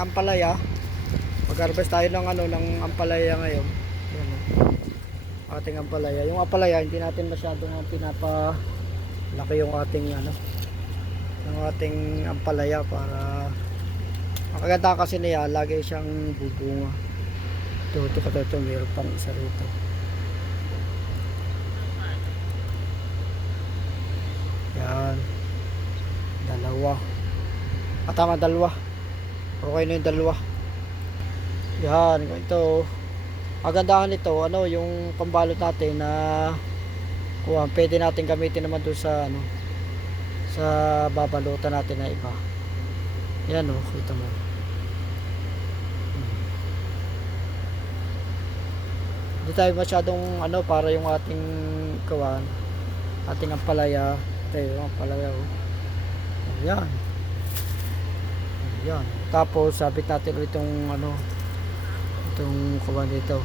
ampalaya. Mag-harvest tayo ng ano, ng ampalaya ngayon. Yan, ating ampalaya. Yung ampalaya hindi natin masyadong pinapalaki yung ating ano, yung ating ampalaya para makaganda kasi niya, lagi siyang bubunga. Ito, mayroon pang isa rito. Yan, dalawa. Tama, dalawa. Okay na yung dalawa. Yan, ito. Agandahan nito, ano, yung pambalot natin na pwede natin gamitin naman doon sa ano, sa babalutan natin na iba. Yan oh, kita mo. Hindi tayo masyadong ano, para yung ating kuwan, ating ampalaya. Ito yung ampalaya oh. Yan. Yan. Tapos sabit natin ulit itong ano, itong kuwan dito.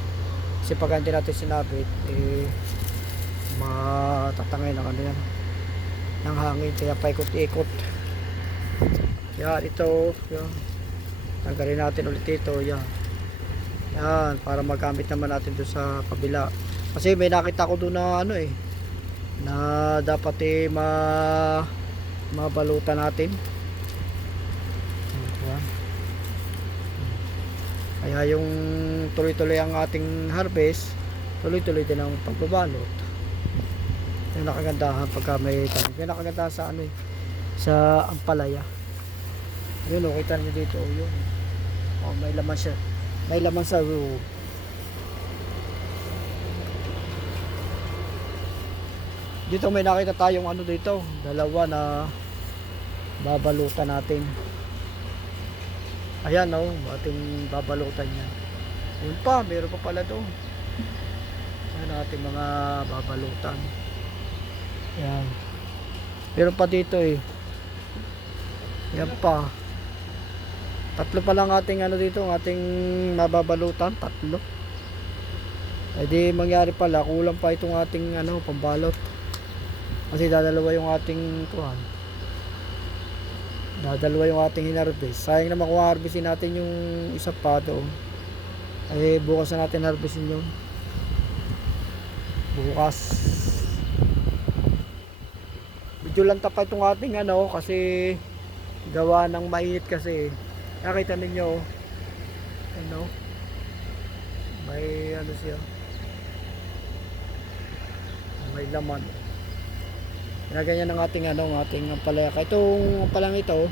Kasi pag hindi natin sinabit, matatangay ng ano yan, ng hangin, kaya paikot-ikot. Yan, ito. Yan. Tanggalin natin ulit ito. Yan. Yan, para magamit naman natin doon sa kabila. Kasi may nakita ko doon na ano na dapat mabalutan natin. Yan. Kaya yung tuloy-tuloy ang ating harvest, tuloy-tuloy din ang pagbabalot. Yung nakagandahan pagka may tanong. Yung nakagandahan sa ano sa ampalaya. Yun o, kita nyo dito. Yun. Oh, may laman siya. May laman sa loob. Dito may nakita tayong ano dito. Dalawa na babalutan natin. Ayan o, ating babalutan yan. Yun pa, meron pa pala doon. Ayan ating mga babalutan. Ayan. Meron pa dito Yan pa. Tatlo pa lang ating ano dito, ating mababalutan, tatlo. Eh di mangyari pala, kulang pa itong ating ano, pambalot. Kasi dadalawa yung ating kuhan. Dadalawa yung ating hinarvest. Sayang naman kung harvestin natin yung isa pa doon. Eh bukas na natin harvestin yun. Bukas. Medyo lang tapat itong ating ano, kasi gawa ng mainit kasi. Nakita ninyo ano, may ano siya, may laman. Ganyan ng ating ano, ating ampalaya. Itong palang ito,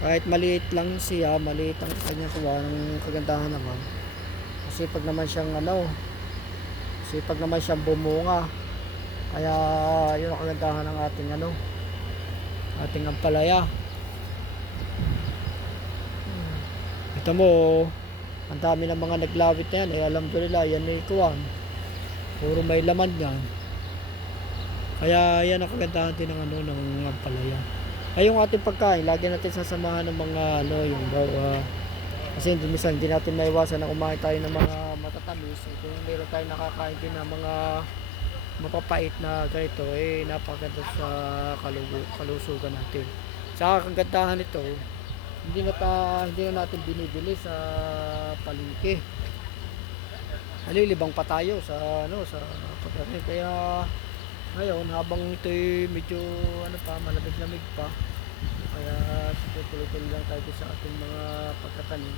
kahit maliit lang siya, maliit ang kanyang kuha, ng kagandahan naman. Sipag naman siyang ano, sipag naman siyang bumunga. Kaya yun ang kagandahan ng ating ano, ating ampalaya. Ito mo, ang dami ng mga naglawit na yan. Alhamdulillah, yan may kuwan. Puro may laman yan. Kaya yan ang kagandahan din ng ano, ng ampalaya. Ay yung ating pagkain, lagi natin sasamahan ng mga ano, yung kasi hindi natin maiwasan na kumain tayo ng mga matatamis. Kung meron tayo nakakain din ng mga mapapait na ganito, napakaganda sa kalusugan natin. Sa kagandahan nito, hindi na natin binibili sa palengke. Nalilibang pa tayo sa ano, sa pagkain. Kaya ngayon habang ito medyo ano pa, malamig-lamig pa, kaya tuloy-tuloy lang tayo sa ating mga pagtatanim.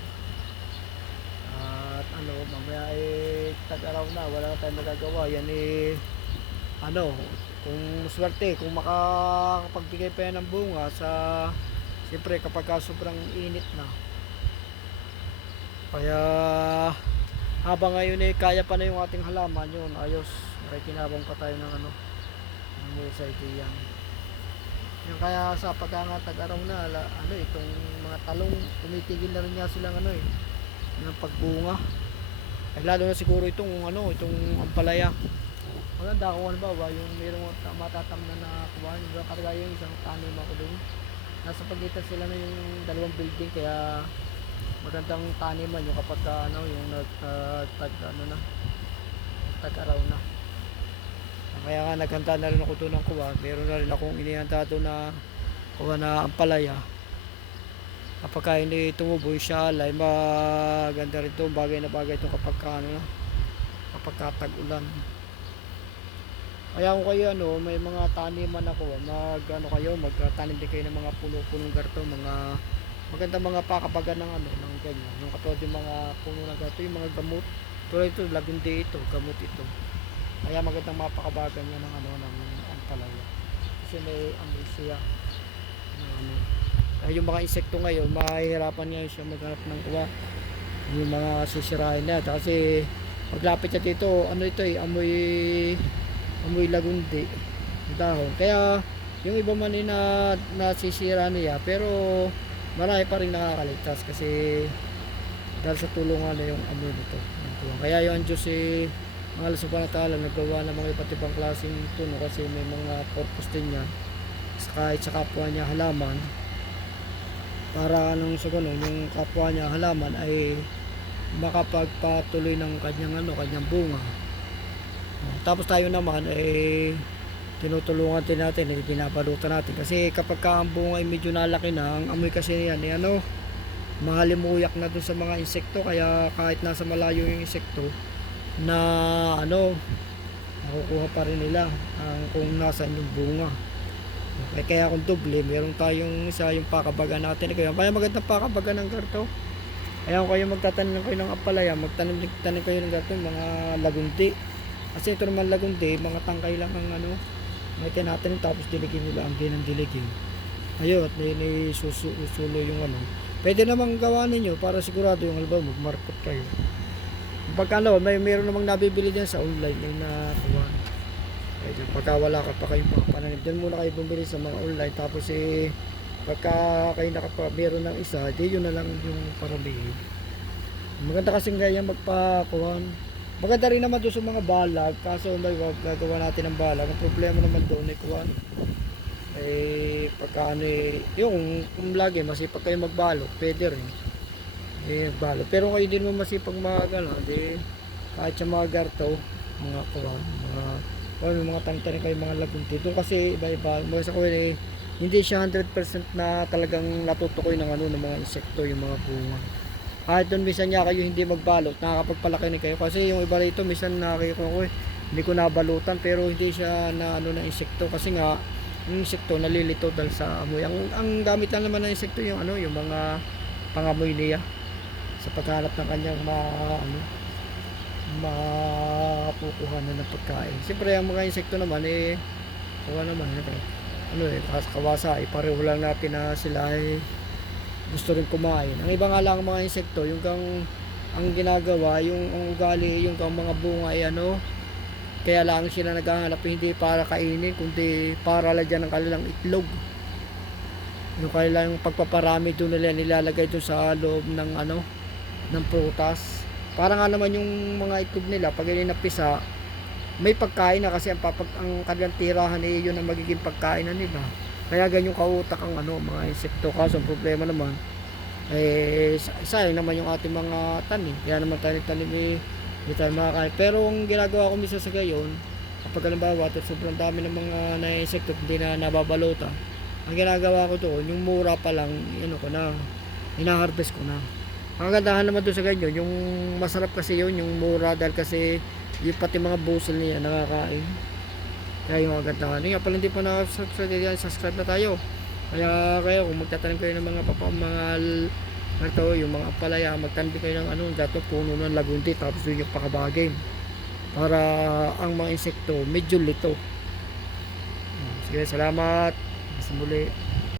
At ano, mamaya tag-araw na, wala na tayong magagawa. Yan ano, kung swerte, kung makakapagbigay pa yan ng bunga sa, siyempre kapag sobrang init na. Kaya habang ngayon kaya pa na yung ating halaman, yun ayos, nakikinabang pa tayo ng ano, ng sa itiyan. Yung kaya sa pagkangatag-araw na ano, itong mga talong tumitigil na rin nga silang ano ng pagbunga. Ay lalo na siguro itong ano, itong ampalaya. Maganda kung ano ba yung mayroong matatamnan na kuwan, yung kagaya yung isang tanim ako doon. Nasa pagitan sila na yung dalawang building, kaya magandang taniman yung kapag ano, yung tag-araw na. Kaya nga naghanda na rin ako doon ng kuwan. Meron na rin akong inihanda doon na kuwan na ampalaya. kapag hindi tumubo yung shalay, maganda rin ito, bagay na bagay ito kapag ano na, kapag tag-ulan. Kaya kung kayo may mga taniman ako, magtanim din kayo ng mga puno-punong garto, mga maganda mga pakabagan ng ng ganyan. Yung katulad yung mga puno ng garto, yung mga gamot. Tulad ito, lagundi ito, gamot ito. Kaya magandang mapakabagan niya ng ampalaya. Kasi may siya. Kaya yung mga insekto ngayon, mahihirapan ngayon siya maghanap ng uwa. Yung mga sisirain na. Kasi paglapit niya dito, amoy lagundi yung dahon. Kaya yung iba man nasisira niya, pero marami pa rin nakakaligtas kasi dahil sa tulungan na yung amoy nito. Kaya yung Diyos mga subhanahu naggawa ng mga iba't ibang klaseng tuno kasi may mga purpose din niya kahit sa kapwa niya halaman, para sa ganun yung kapwa niya halaman ay makapagpatuloy ng kanyang bunga. Tapos tayo naman tinutulungan din natin, binabalutan natin kasi kapag ang bunga ay medyo nalaki na, ang amoy kasi niyan mahalimuyak na dun sa mga insekto, kaya kahit nasa malayo yung insekto na nakukuha pa rin nila kung nasaan yung bunga. Kaya kung doble, meron tayong isa yung pakabaga natin, kaya magandang pakabaga ng garto. Kaya kung kayo magtatanim kayo ng ampalaya, magtanim kayo ng garto, mga lagundi. Kasi ito naman lagundi, mga tangkay lang ang may tinatanim, tapos diligin nila ang ginang diligin. Ayun, at susulo yung Pwede namang gawa ninyo para sigurado yung magmarket kayo. Pagka meron namang nabibili dyan sa online yung nakuha. Pagka wala ka pa kayong pananim, dyan muna kayo bumili sa mga online. Tapos pagka kayo meron ng isa, di yun na lang yung paramihin. Maganda kasing ganyan magpakuhan. Maganda rin naman doon sa mga balag, kaso gagawa natin ng balag. Ang problema naman doon ay kuhan. Pagka yung kung lagi masipag kayo magbalot, pwede rin. Balot. Pero kayo din mo masipag kahit sa mga garto, mga kuhan, mga tangtanin kayo, mga lagunti. Doon kasi iba-iba. Sa kuhan hindi siya 100% na talagang natutukoy ng ng mga insekto, yung mga bunga. Kahit doon minsan niya kayo hindi magbalot, nakakapagpalaki ni kayo. Kasi yung iba rito minsan nakikita ko hindi ko nabalutan, pero hindi siya na na insekto kasi nga yung insekto nalilito dahil sa amoy. Ang gamit lang naman ng insekto yung yung mga pangamoy niya sa paghanap ng kanyang mapukuhanan ng pagkain. Siyempre ang mga insekto naman kawasa pareho lang natin na sila gusto rin kumain. Ang iba nga lang mga insekto, yung ang ginagawa, ang ugali, yung mga bunga kaya lang sila naghahanap hindi para kainin, kundi para lagyan ng kanilang itlog. Yung kanilang pagpaparami doon nila nilalagay doon sa loob ng prutas. Para nga naman yung mga itlog nila pag napisa, may pagkain na kasi ang kanilang tirahan yun ang magiging pagkain na nila. Kaya ganyan kautak ang mga insekto. Kaso ang problema naman sayang naman yung ating mga tanim. Kaya naman tanim hindi tayo makakain. Pero ang ginagawa ko minsan sa gayon, kapag halimbawa sobrang dami ng mga na-insekto hindi na nababalutan, ang ginagawa ko doon, yung mura pa lang hina-harvest ko na. Ang kagandahan naman doon sa ganyan, yung masarap kasi yun, yung mura, dahil kasi yung pati mga busol niya nakakain. Kaya yung kagandahan. Nga pala hindi pa subscribe na tayo. Kaya kung magtatanim kayo ng mga yung mga ampalaya, magtanim kayo ng dato puno ng lagundi, tapos yung pakabagin para ang mga insekto medyo lito. Sige, salamat. Sa muli.